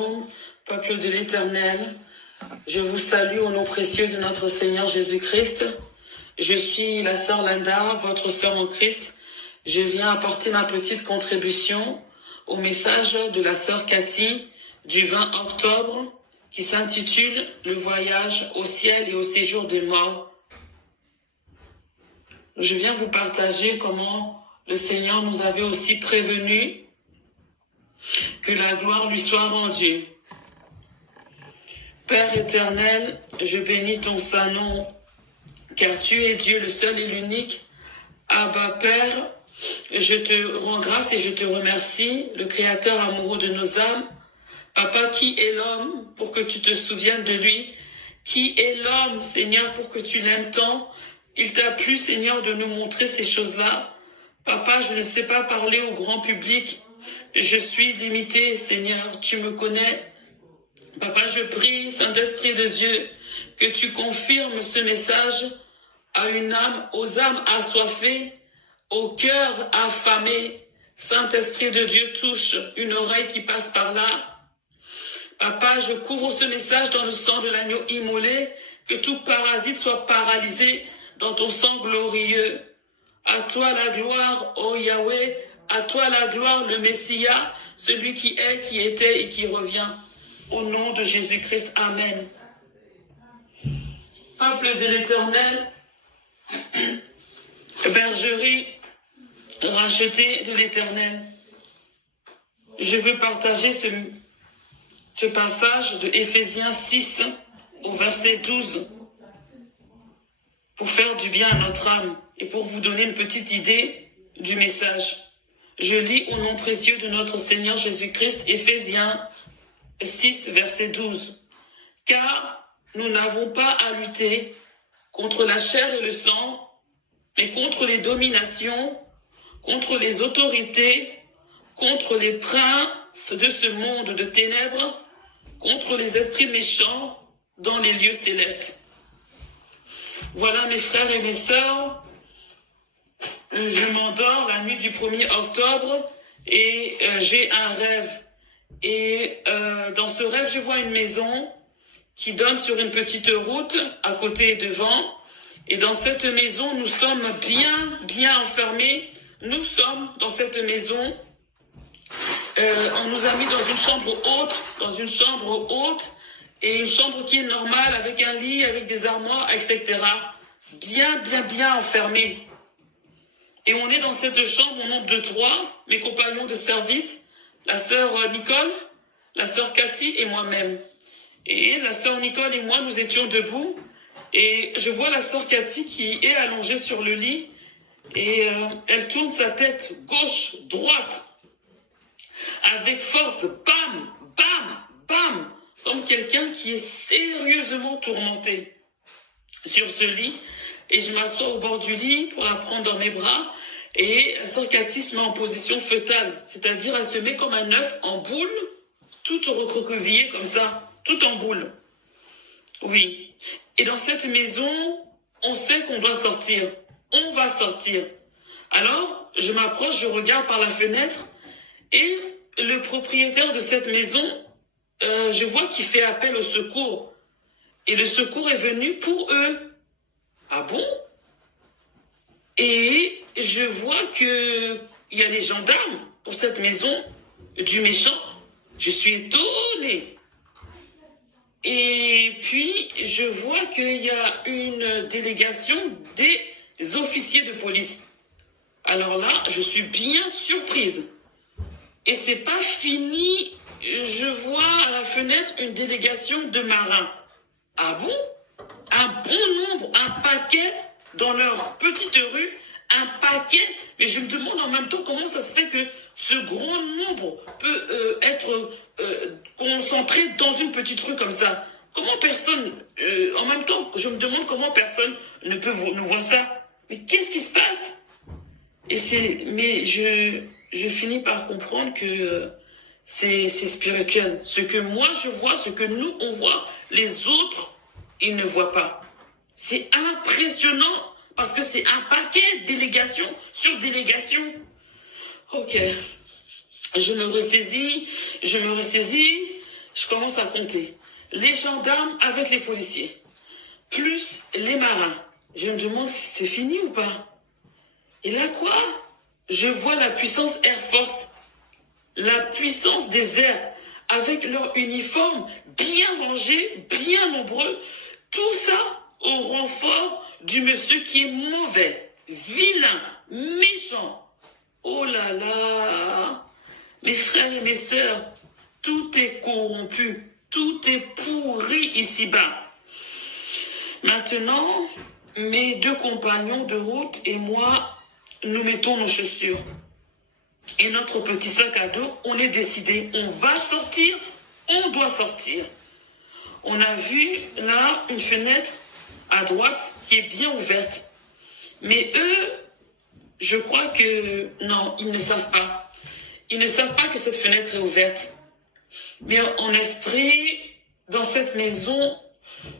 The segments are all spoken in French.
Shalom, peuple de l'Éternel. Je vous salue au nom précieux de notre Seigneur Jésus-Christ. Je suis la sœur Linda, votre sœur en Christ. Je viens apporter ma petite contribution au message de la sœur Cathy du 20 octobre qui s'intitule « Le voyage au ciel et au séjour des morts ». Je viens vous partager comment le Seigneur nous avait aussi prévenus que la gloire lui soit rendue. Père éternel, je bénis ton saint nom, car tu es Dieu le seul et l'unique. Abba Père, je te rends grâce et je te remercie, le Créateur amoureux de nos âmes. Papa, qui est l'homme pour que tu te souviennes de lui? Qui est l'homme, Seigneur, pour que tu l'aimes tant? Il t'a plu, Seigneur, de nous montrer ces choses-là. Papa, je ne sais pas parler au grand public. Je suis limité, Seigneur, tu me connais. Papa, je prie, Saint-Esprit de Dieu, que tu confirmes ce message à une âme, aux âmes assoiffées, au cœur affamé. Saint-Esprit de Dieu, touche une oreille qui passe par là. Papa, je couvre ce message dans le sang de l'agneau immolé, que tout parasite soit paralysé dans ton sang glorieux. À toi la gloire, ô Yahweh, à toi la gloire, le Messia, celui qui est, qui était et qui revient. Au nom de Jésus-Christ, Amen. Peuple de l'Éternel, bergerie rachetée de l'Éternel. Je veux partager ce passage de Éphésiens 6 au verset 12 pour faire du bien à notre âme et pour vous donner une petite idée du message. Je lis au nom précieux de notre Seigneur Jésus-Christ, Éphésiens 6, verset 12. Car nous n'avons pas à lutter contre la chair et le sang, mais contre les dominations, contre les autorités, contre les princes de ce monde de ténèbres, contre les esprits méchants dans les lieux célestes. Voilà mes frères et mes sœurs, je m'endors la nuit du 1er octobre et j'ai un rêve. Et dans ce rêve, je vois une maison qui donne sur une petite route à côté et devant. Et dans cette maison, nous sommes bien enfermés. Nous sommes dans cette maison. On nous a mis dans une chambre haute, et une chambre qui est normale, avec un lit, avec des armoires, etc. Bien enfermés. Et on est dans cette chambre au nombre de 3, mes compagnons de service, la sœur Nicole, la sœur Cathy et moi-même. Et la sœur Nicole et moi, nous étions debout. Et je vois la sœur Cathy qui est allongée sur le lit. Et elle tourne sa tête gauche, droite. Avec force, bam, bam, bam. Comme quelqu'un qui est sérieusement tourmenté sur ce lit. Et je m'assois au bord du lit pour la prendre dans mes bras. Et la sœur Cathy se met en position fœtale. C'est-à-dire, elle se met comme un œuf en boule, tout recroquevillé comme ça, tout en boule. Oui. Et dans cette maison, on sait qu'on doit sortir. On va sortir. Alors, je m'approche, je regarde par la fenêtre. Et le propriétaire de cette maison, je vois qu'il fait appel au secours. Et le secours est venu pour eux. Ah bon? Et je vois qu'il y a les gendarmes pour cette maison du méchant. Je suis étonnée. Et puis, je vois qu'il y a une délégation des officiers de police. Alors là, je suis bien surprise. Et c'est pas fini. Je vois à la fenêtre une délégation de marins. Ah bon? Un bon nombre, un paquet dans leur petite rue, un paquet. Mais je me demande en même temps comment ça se fait que ce grand nombre peut être concentré dans une petite rue comme ça. Comment personne, en même temps, je me demande comment personne ne peut nous voir ça. Mais qu'est-ce qui se passe? Mais je finis par comprendre que c'est spirituel. Ce que moi je vois, ce que nous on voit, les autres, ils ne voient pas. C'est impressionnant parce que c'est un paquet, délégation sur délégation. Ok. Je me ressaisis, Je commence à compter. Les gendarmes avec les policiers, plus les marins. Je me demande si c'est fini ou pas. Et là quoi? Je vois la puissance Air Force, la puissance des airs, avec leur uniforme bien rangé, bien nombreux. Tout ça au renfort du monsieur qui est mauvais, vilain, méchant. Oh là là! Mes frères et mes sœurs, tout est corrompu, tout est pourri ici-bas. Maintenant, mes 2 compagnons de route et moi, nous mettons nos chaussures. Et notre petit sac à dos, on est décidé, on va sortir, on doit sortir. On a vu là une fenêtre à droite qui est bien ouverte. Mais eux, je crois que non, ils ne savent pas. Ils ne savent pas que cette fenêtre est ouverte. Mais en esprit, dans cette maison,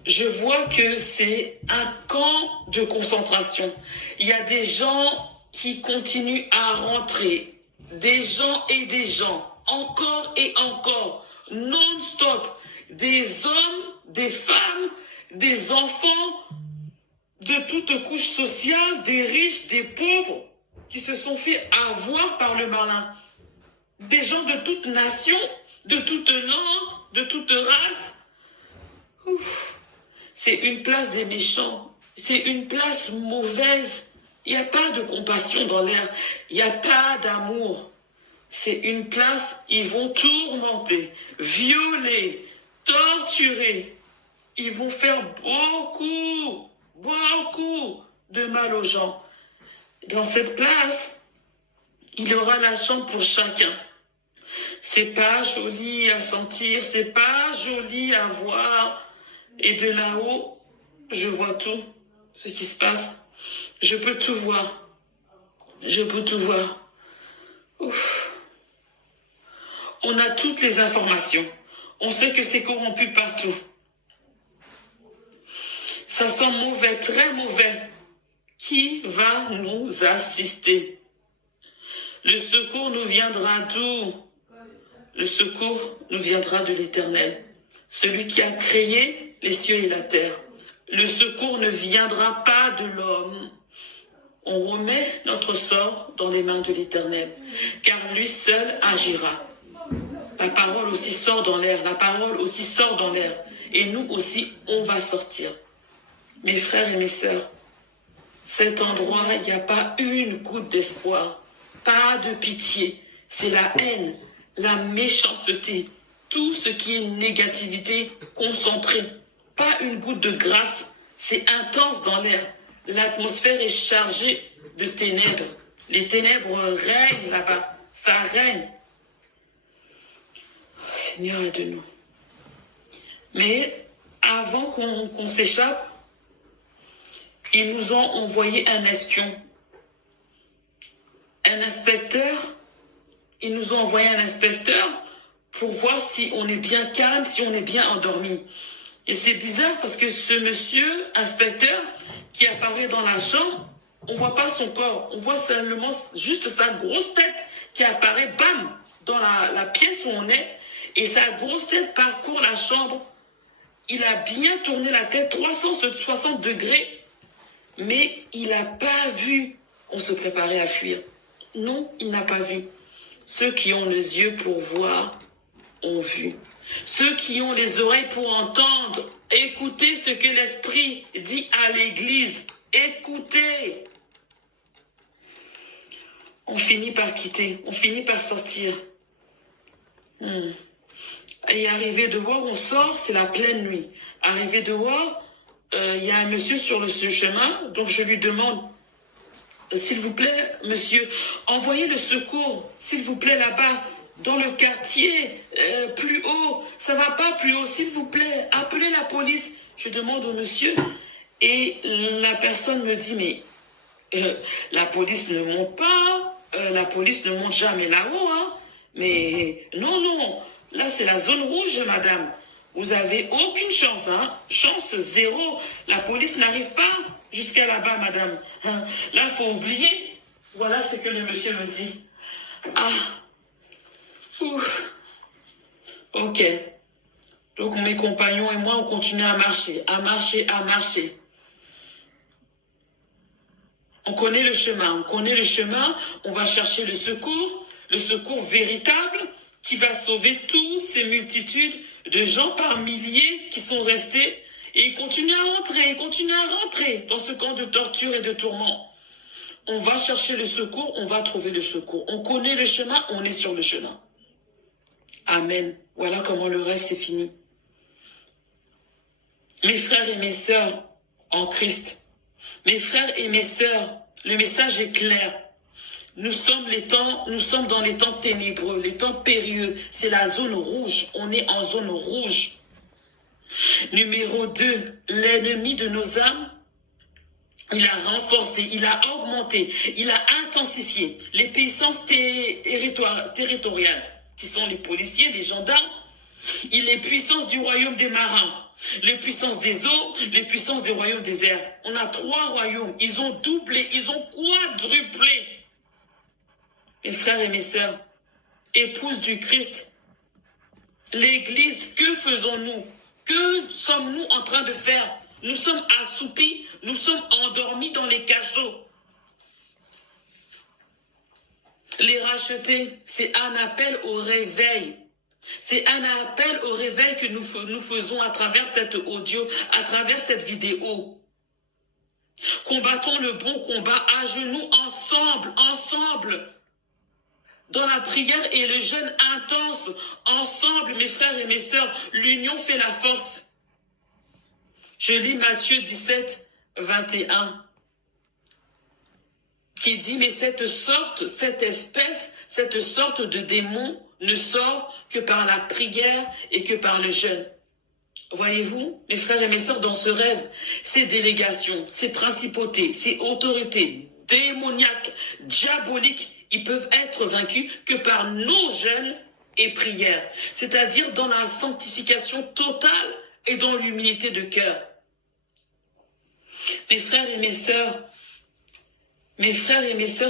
je vois que c'est un camp de concentration. Il y a des gens qui continuent à rentrer. Des gens et des gens. Encore et encore. Non-stop. Des hommes, des femmes, des enfants, de toutes couches sociales, des riches, des pauvres, qui se sont fait avoir par le malin. Des gens de toute nation, de toute langue, de toute race. Ouf. C'est une place des méchants. C'est une place mauvaise. Il n'y a pas de compassion dans l'air. Il n'y a pas d'amour. C'est une place, ils vont tourmenter, violer, torturer. Ils vont faire beaucoup de mal aux gens. Dans cette place, il y aura la chambre pour chacun. C'est pas joli à sentir, c'est pas joli à voir. Et de là-haut, je vois tout ce qui se passe. Je peux tout voir. Je peux tout voir. Ouf. On a toutes les informations. On sait que c'est corrompu partout. Ça sent mauvais, très mauvais. Qui va nous assister? Le secours nous viendra d'où? Le secours nous viendra de l'Éternel, celui qui a créé les cieux et la terre. Le secours ne viendra pas de l'homme. On remet notre sort dans les mains de l'Éternel, car lui seul agira. La parole aussi sort dans l'air, la parole aussi sort dans l'air. Et nous aussi, on va sortir. Mes frères et mes sœurs, cet endroit, il n'y a pas une goutte d'espoir, pas de pitié. C'est la haine, la méchanceté, tout ce qui est négativité concentrée. Pas une goutte de grâce, c'est intense dans l'air. L'atmosphère est chargée de ténèbres. Les ténèbres règnent là-bas, ça règne. Seigneur, aide-nous. Mais avant qu'on s'échappe, ils nous ont envoyé un espion. Un inspecteur. Ils nous ont envoyé un inspecteur pour voir si on est bien calme, si on est bien endormi. Et c'est bizarre parce que ce monsieur inspecteur qui apparaît dans la chambre, on ne voit pas son corps. On voit seulement juste sa grosse tête qui apparaît, bam, dans la pièce où on est. Et sa grosse tête parcourt la chambre. Il a bien tourné la tête 360 degrés, mais il n'a pas vu qu'on se préparait à fuir. Non, il n'a pas vu. Ceux qui ont les yeux pour voir ont vu. Ceux qui ont les oreilles pour entendre, écoutez ce que l'Esprit dit à l'Église. Écoutez. On finit par quitter, on finit par sortir. Et arrivé dehors, on sort, c'est la pleine nuit. Arrivé dehors, il y a un monsieur sur ce chemin, donc je lui demande, s'il vous plaît, monsieur, envoyez le secours, s'il vous plaît, là-bas, dans le quartier, plus haut, ça va pas plus haut, s'il vous plaît, appelez la police. Je demande au monsieur, et la personne me dit, mais la police ne monte pas, la police ne monte jamais là-haut, hein. Mais non, là c'est la zone rouge, madame. Vous avez aucune chance, hein. Chance zéro. La police n'arrive pas jusqu'à là-bas, madame. Hein. Là, il faut oublier. Voilà ce que le monsieur me dit. Ah. Ouf. Ok. Donc mes compagnons et moi, on continue à marcher, à marcher, à marcher. On connaît le chemin, on va chercher le secours véritable qui va sauver toutes ces multitudes de gens par milliers qui sont restés et ils continuent à rentrer dans ce camp de torture et de tourment. On va chercher le secours, on va trouver le secours. On connaît le chemin, on est sur le chemin. Amen. Voilà comment le rêve s'est fini. Mes frères et mes sœurs en Christ, mes frères et mes sœurs, le message est clair. Nous sommes dans les temps ténébreux, les temps périlleux. C'est la zone rouge. On est en zone rouge. Numéro 2, l'ennemi de nos âmes, il a renforcé, il a augmenté, il a intensifié les puissances territoriales, qui sont les policiers, les gendarmes, et les puissances du royaume des marins, les puissances des eaux, les puissances du royaume des airs. On a 3 royaumes, ils ont doublé, ils ont quadruplé. Mes frères et mes sœurs, épouses du Christ, l'Église, que faisons-nous? Que sommes-nous en train de faire? Nous sommes assoupis, nous sommes endormis dans les cachots. Les racheter, c'est un appel au réveil. C'est un appel au réveil que nous faisons à travers cet audio, à travers cette vidéo. Combattons le bon combat à genoux, ensemble. Dans la prière et le jeûne intense, ensemble, mes frères et mes sœurs, l'union fait la force. Je lis Matthieu 17, 21, qui dit, mais cette sorte de démon ne sort que par la prière et que par le jeûne. Voyez-vous, mes frères et mes sœurs, dans ce rêve, ces délégations, ces principautés, ces autorités démoniaques, diaboliques, ils peuvent être vaincus que par nos jeûnes et prières, c'est-à-dire dans la sanctification totale et dans l'humilité de cœur. Mes frères et mes sœurs,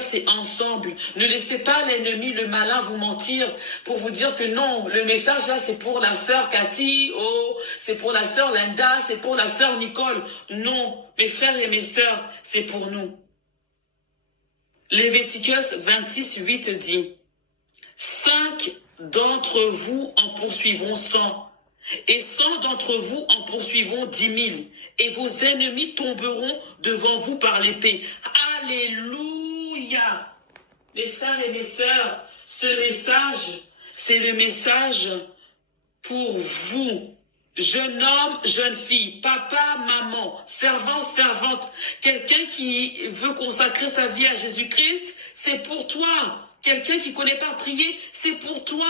c'est ensemble. Ne laissez pas l'ennemi, le malin, vous mentir pour vous dire que non, le message là, c'est pour la sœur Cathy, c'est pour la sœur Linda, c'est pour la sœur Nicole. Non, mes frères et mes sœurs, c'est pour nous. Léviticus 26, 8 dit, 5 d'entre vous en poursuivront 100, et 100 d'entre vous en poursuivront 10 000, et vos ennemis tomberont devant vous par l'épée. Alléluia! Mes frères et mes sœurs, ce message, c'est le message pour vous. Jeune homme, jeune fille, papa, maman, servant, servante, quelqu'un qui veut consacrer sa vie à Jésus-Christ, c'est pour toi. Quelqu'un qui ne connaît pas prier, c'est pour toi.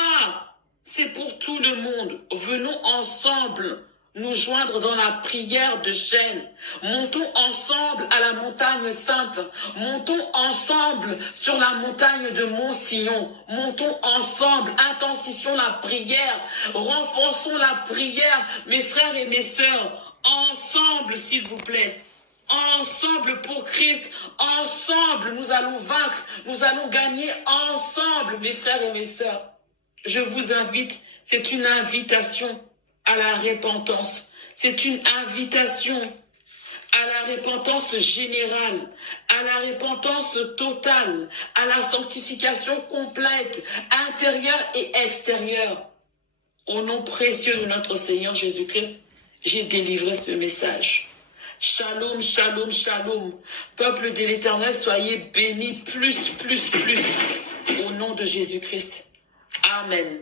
C'est pour tout le monde. Venons ensemble nous joindre dans la prière de chaîne. Montons ensemble à la montagne sainte. Montons ensemble sur la montagne de Mont-Sillon. Montons ensemble, intensifions la prière, renforçons la prière, mes frères et mes sœurs, ensemble s'il vous plaît. Ensemble pour Christ, ensemble nous allons vaincre, nous allons gagner ensemble, mes frères et mes sœurs. Je vous invite, c'est une invitation à la repentance. C'est une invitation à la repentance générale, à la repentance totale, à la sanctification complète, intérieure et extérieure. Au nom précieux de notre Seigneur Jésus-Christ, j'ai délivré ce message. Shalom, shalom, shalom. Peuple de l'Éternel, soyez bénis plus. Au nom de Jésus-Christ. Amen.